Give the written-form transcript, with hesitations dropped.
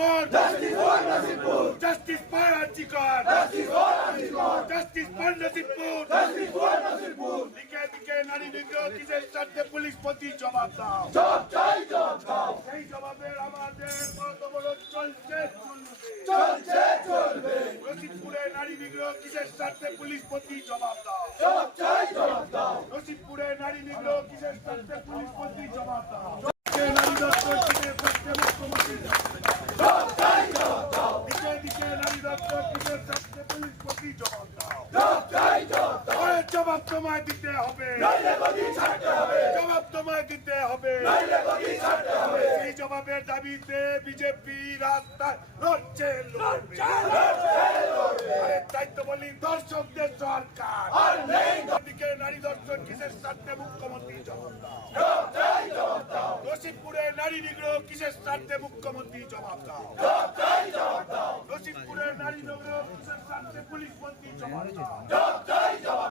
Nasipur, justice for Antikar, justice for Nasipur, দিকে দিকে নারী নিগ্রহ কিসের সাথে পুলিশ প্রতি জবাব দাও, সেই জবাবের আমাদের বড় চলছে নসিবপুরে নারী নিগ্রহ কিসের সাথে পুলিশ প্রতি জবাব দাও, নসিবপুরে নারী নিগ্রহ কিসের সাথে পুলিশ প্রতি জবাব দাও, নারী দপ্তর কিসের সাথে মুখ্যমন্ত্রী দিকে দিকে নারী দপ্তর কিসের সাথে পুলিশ প্রতি জবাব দাও, জবাব তোমায় দিতে হবে, জবাব তোমায় দিতে হবে, সেই জবাবের দাবিতে বিজেপি রাস্তায় লড়ছে, তাই তো বলি দর্শকদের সরকার দিকে নারী দর্শক কিসের সাথে মুখ্যমন্ত্রী জবাব দাও, নসিবপুরে নারী নিগ্রহ কিসের সাথে মুখ্যমন্ত্রী জবাব দাও, নসিবপুরে নারী নিগ্রহ কিসের সাথে পুলিশ মন্ত্রী জবাব দাও।